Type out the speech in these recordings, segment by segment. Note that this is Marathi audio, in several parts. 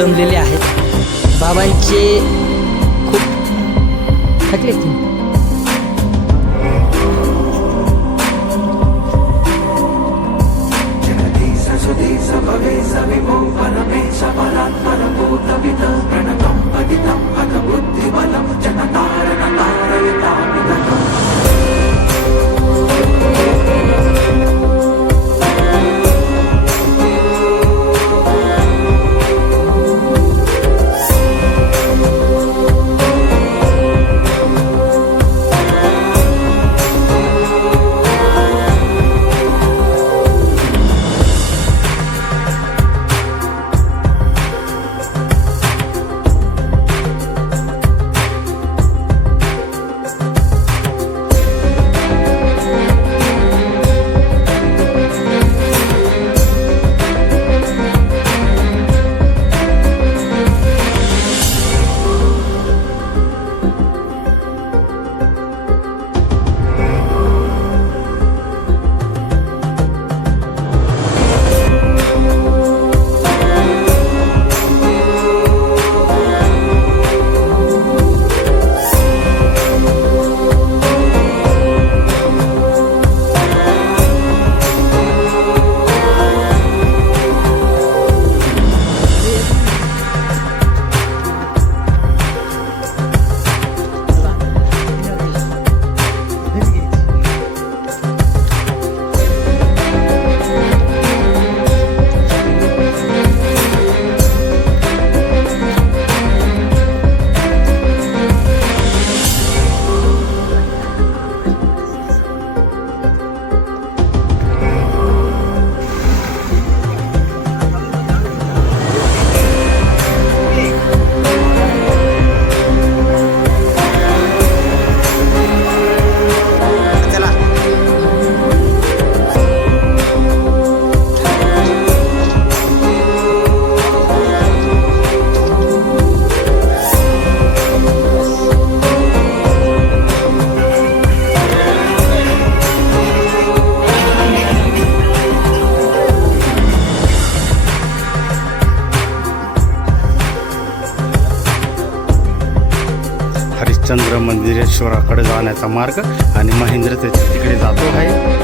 दमलेले आहेत. बाबांचे खूप थकले की चंद्र मंदिरेश्वराकडे जाण्याचा मार्ग आणि महेंद्र तिकडे जातो आहे.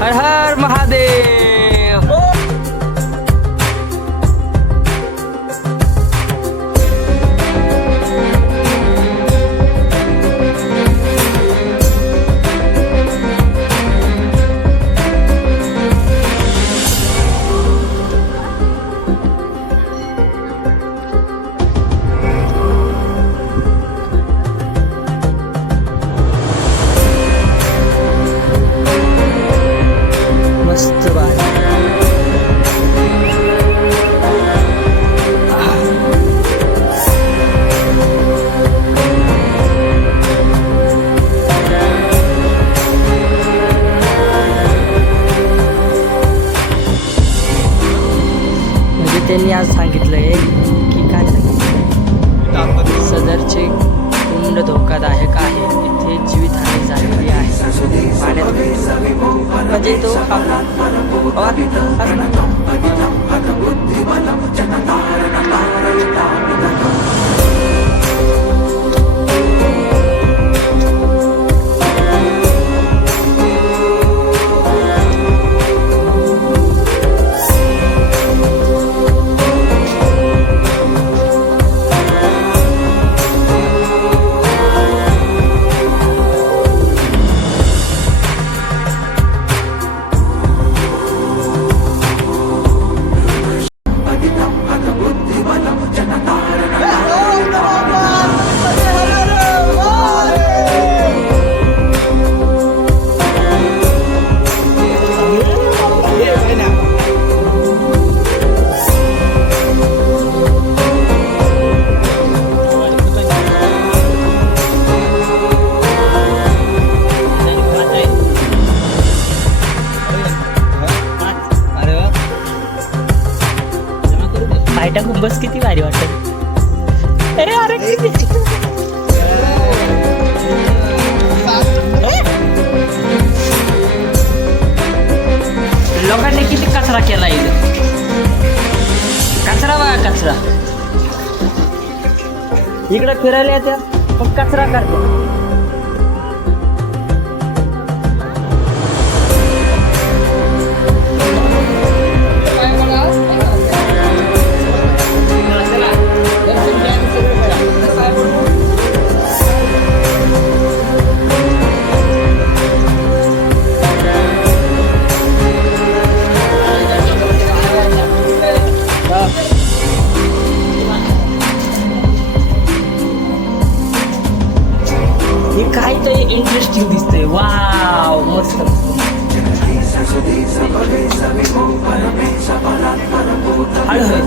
हर हर महादेव. मस्त बात. म्हणजे त्यांनी आज सांगितलंय की काय सांगितलं, सदरचे कुंड धोकादायक आहे, इथे जीवितहानी झालेली आहे पाण्यात. म्हणजे तो फायटा खूप बस किती भारी वाटत. अरे अरे किती लोकांनी किती कचरा केला इथं. कचरा बघा कचरा. इकडे फिरायला येत्या पण कचरा करतो. हे काहीतरी इंटरेस्टिंग दिसतंय. वाव मस्त. हळू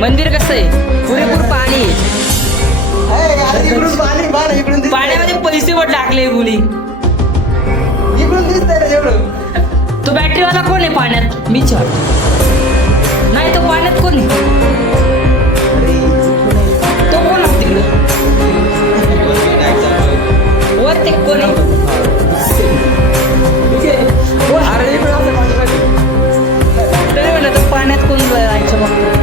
मंदिर कसं आहे, पुरेपूर पाणी आहे. इकडून पाणी पाणी इकडून दिसतंय. पाण्यामध्ये पैसे पण टाकले गुली. इकडून दिसतंय ना जेवढं. तो बॅटरीवाला कोण आहे पाण्यात? मीच वाटतो. नाही तो पाण्यात कोण आहे? तो कोण आहे तिकडं? वर ते कोण आहे? अरे इकडून असं पाणी पाहिजे. तरी म्हणलं तो पाण्यात कोण जायचं बघतो.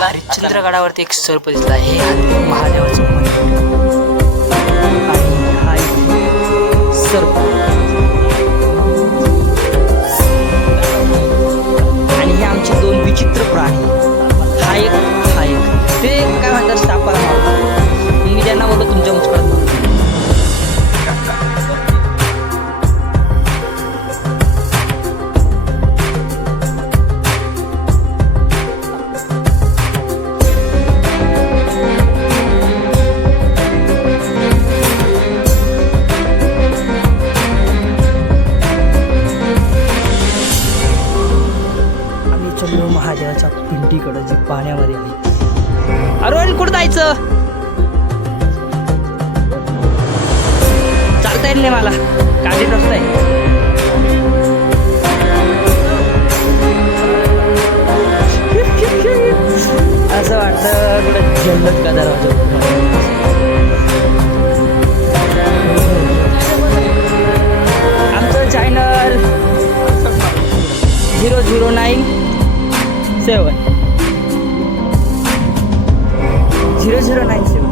हरिश्चंद्रगडावरती एक सर्प दिसला. हे महादेवाचं मंदिर आणि हा एक सर्प आणि हे आमचे दोन विचित्र प्राणी. हा एक ते काय म्हणतात सापाला मारतो. मी त्यांना बोललो तुमच्या मुस्कळात मारतो. महादेवाच्या पिंडीकडं जी पाण्यामध्ये आहे. अरे कुठं जायचं? चालता येत नाही मला. काळजी रस्ता आहे. असं वाटतं कुठं जन्नत का दरवाजा. आमचं चॅनल 009 7 0097.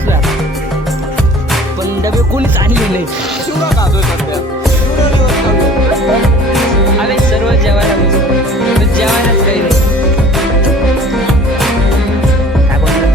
बसलोय आता. पण डबे कोणीच आणले नाही. चिवडा खातोय सध्या. चिवडा दिवस खातोय. आम्ही सर्व जेवायला बसलो. पण जेवायलाच काही नाही. काय बोलला?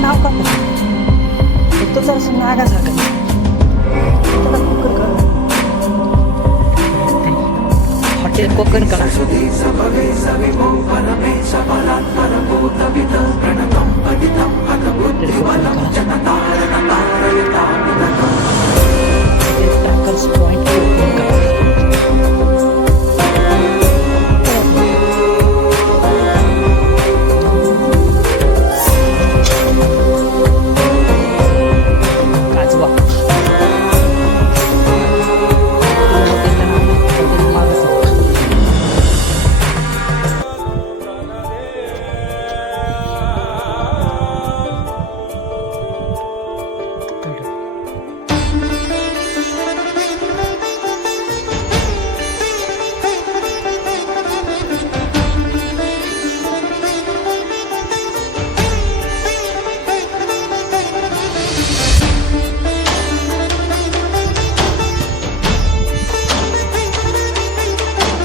नाव का तो जर नागासारखं हॉटेल कोकण कला. ट्रॅकर्स पॉइंट कोकण कला.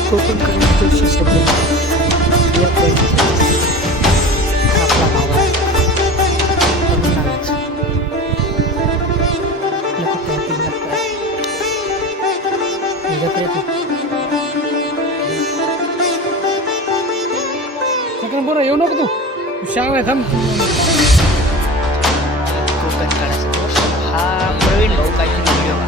कोकण कला शब्द या आपला भाव आहे. लोक कॅम्पिंग करतात. बरं येऊ नको तू शाळा आहे थांब. कोकण कला हा प्रवीण भाऊ काहीतरी व्हिडिओ का.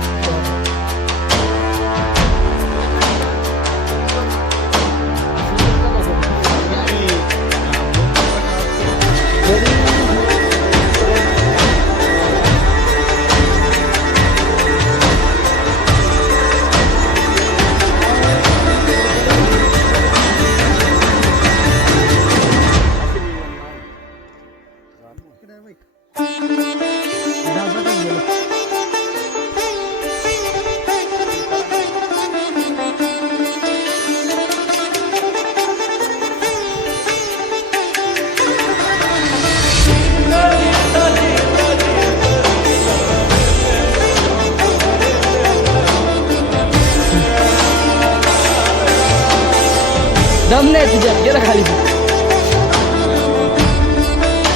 दम नाही तुझ्यात गेला खाली.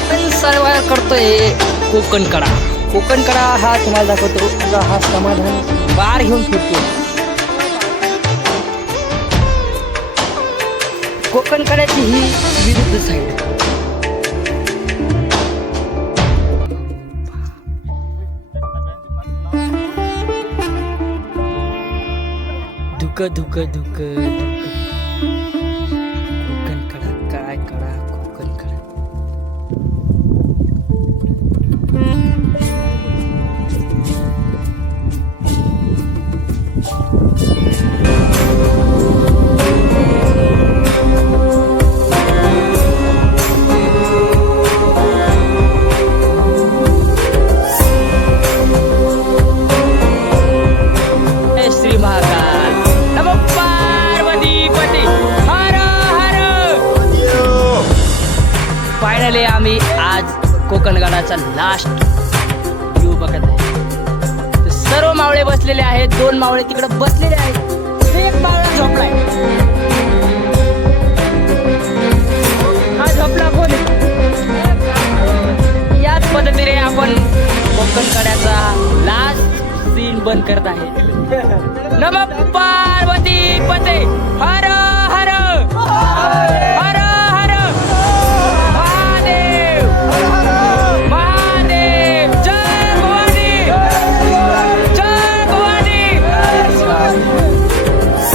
पण सर्वाय करतोय कोकण कडा. कोकण कडा हा तुम्हाला दाखवतो. तुझा हा समाधान बार घेऊन फिरतो. कोकण कड्याची ही विरुद्ध साईड. धुक धुक धुक धुक. कोकण कडा काय कडा कोकण कडा. श्री महाकाल नमो पार्वती पती हर हर. फायनली आम्ही आज कोकणगडाचा लास्ट व्ह्यू बघत आहे. तर सर्व मावळे बसलेले आहेत. 2 मावळे तिकडे बसलेले आहेत. एक मावळा झोपलाय. हा झोपला कोण? याच पद्धतीने आपण कोकणकड्याचा लास्ट सीन बंद करत आहे. नमः पार्वती पते हर